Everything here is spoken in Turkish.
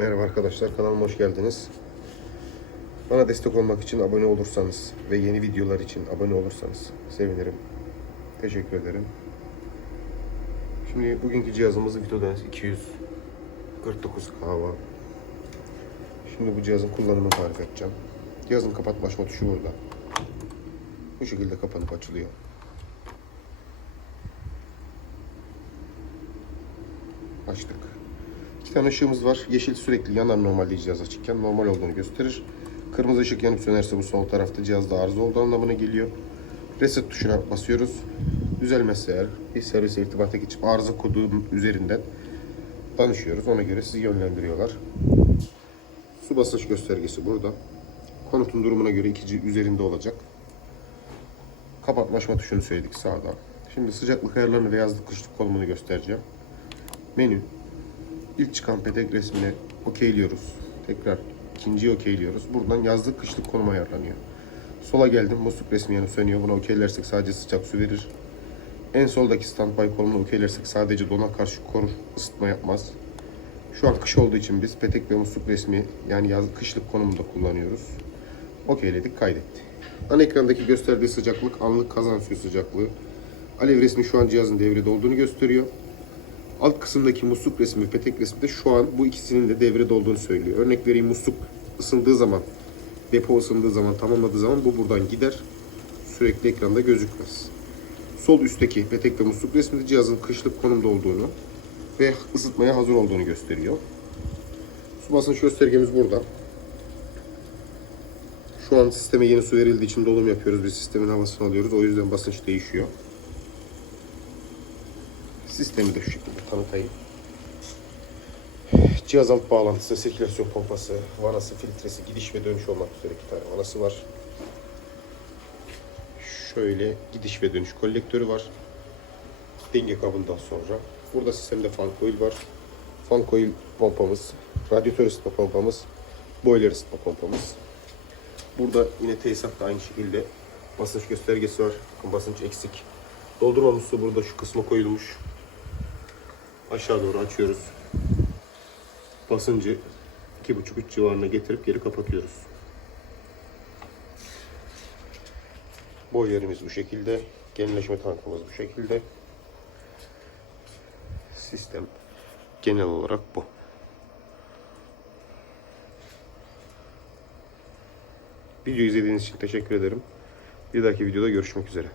Merhaba arkadaşlar kanalıma hoş geldiniz. Bana destek olmak için abone olursanız ve yeni videolar için abone olursanız sevinirim. Teşekkür ederim. Şimdi bugünkü cihazımız Vitodens 249 kahva. Şimdi bu cihazın kullanımını tarif edeceğim. Cihazın kapatma açma tuşu burada. Bu şekilde kapanıp açılıyor. Açtık. İki tane ışığımız var. Yeşil sürekli yanar normalde cihaz açıkken. Normal olduğunu gösterir. Kırmızı ışık yanıp sönerse bu sol tarafta cihazda arıza olduğu anlamına geliyor. Reset tuşuna basıyoruz. Düzelmezse eğer bir servise irtibata geçip arıza kodunun üzerinden danışıyoruz. Ona göre sizi yönlendiriyorlar. Su basınç göstergesi burada. Konutun durumuna göre ikinci üzerinde olacak. Kapatma açma tuşunu söyledik sağda. Şimdi sıcaklık ayarlarını ve yazlık kışlık konumunu göstereceğim. Menü, İlk çıkan petek resmine okeyliyoruz. Tekrar ikinciyi okeyliyoruz. Buradan yazlık kışlık konum ayarlanıyor. Sola geldim musluk resmi yanıp sönüyor. Buna okeylersek sadece sıcak su verir. En soldaki standby konumunu okeylersek sadece dona karşı korur, ısıtma yapmaz. Şu an kış olduğu için biz petek ve musluk resmi yani yaz kışlık konumunda kullanıyoruz. Okeyledik, kaydetti. Ana ekrandaki gösterdiği sıcaklık anlık kazan suyu sıcaklığı. Alev resmi şu an cihazın devrede olduğunu gösteriyor. Alt kısımdaki musluk resmi ve petek resmi de şu an bu ikisinin de devrede olduğunu söylüyor. Örnek vereyim musluk ısındığı zaman, depo ısındığı zaman, tamamladığı zaman bu buradan gider. Sürekli ekranda gözükmez. Sol üstteki petek ve musluk resmi de cihazın kışlık konumda olduğunu ve ısıtmaya hazır olduğunu gösteriyor. Su basınç göstergemiz burada. Şu an sisteme yeni su verildiği için dolum yapıyoruz. Biz sistemin havasını alıyoruz. O yüzden basınç değişiyor. Sistemi de şu şekilde tanıtayım. Cihaz alt bağlantısı, sirkülasyon pompası, vanası, filtresi, gidiş ve dönüş olmak üzere iki tane vanası var. Şöyle gidiş ve dönüş kolektörü var. Denge kabından sonra. Burada sistemde fan coil var. Fan coil pompamız, radyatör ısıtma pompamız, boiler ısıtma pompamız. Burada yine tesisatta aynı şekilde basınç göstergesi var. Basınç eksik. Doldurma musluğu burada şu kısma koyulmuş. Aşağı doğru açıyoruz. Basıncı 2,5-3 civarına getirip geri kapatıyoruz. Boy yerimiz bu şekilde. Genelleşme tankımız bu şekilde. Sistem genel olarak bu. Video izlediğiniz için teşekkür ederim. Bir dahaki videoda görüşmek üzere.